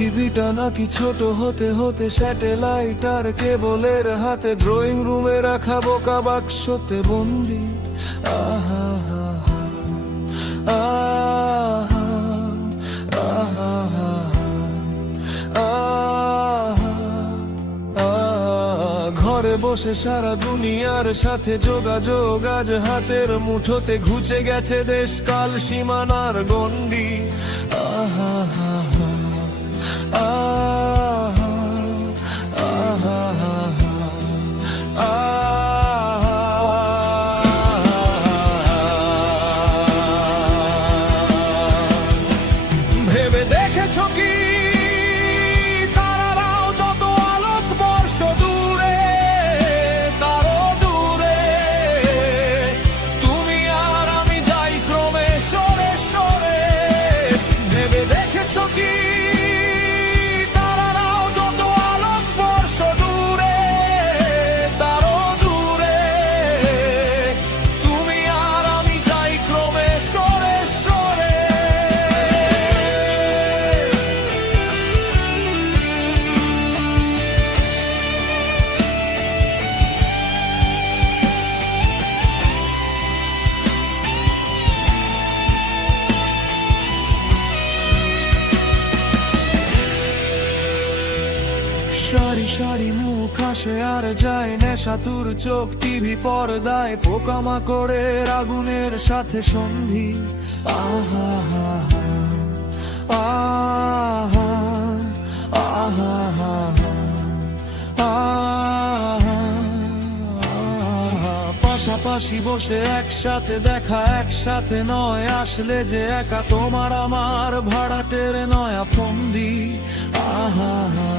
পৃথিবীটা নাকি ছোট হতে হতে স্যাটেলাইট আর কেবলের হাতে, ড্রয়িং রুমে রাখা বোকা বাক্সতে বন্দি। আহা হা হা, আহা আহা আহা। ঘরে বসে সারা দুনিয়ার সাথে যোগাযোগ আজ হাতের মুঠোতে, ঘুচে গেছে দেশ কাল সীমানার গণ্ডি। আহা হা হা, আহা আহা আহা। ভেবে দেখেছো কি তারারাও যত আলোক বর্ষ দূরে, কারো দূরে, তুমি আর আমি যাই ক্রমে সরে সরে। ভেবে দেখেছো কি তারারাও যত আলোক বর্ষ দূরে, কারো দূরে, তুমি আর আমি যাই ক্রমে সরে সরে। সারি সারি মুখ আসে আর যায়, নেশাতুর চোখ টিভি পর্দায়, পোকামাকড়ের আগুনের সাথে সন্ধি। আহা হা হা, আহা আহা হা হা, আহা আহা। পাশাপাশি বসে একসাথে দেখা, একসাথে নয়, আসলে যে একা তোমার আমার ভাড়াটের নয়া ফন্দি। আহা হা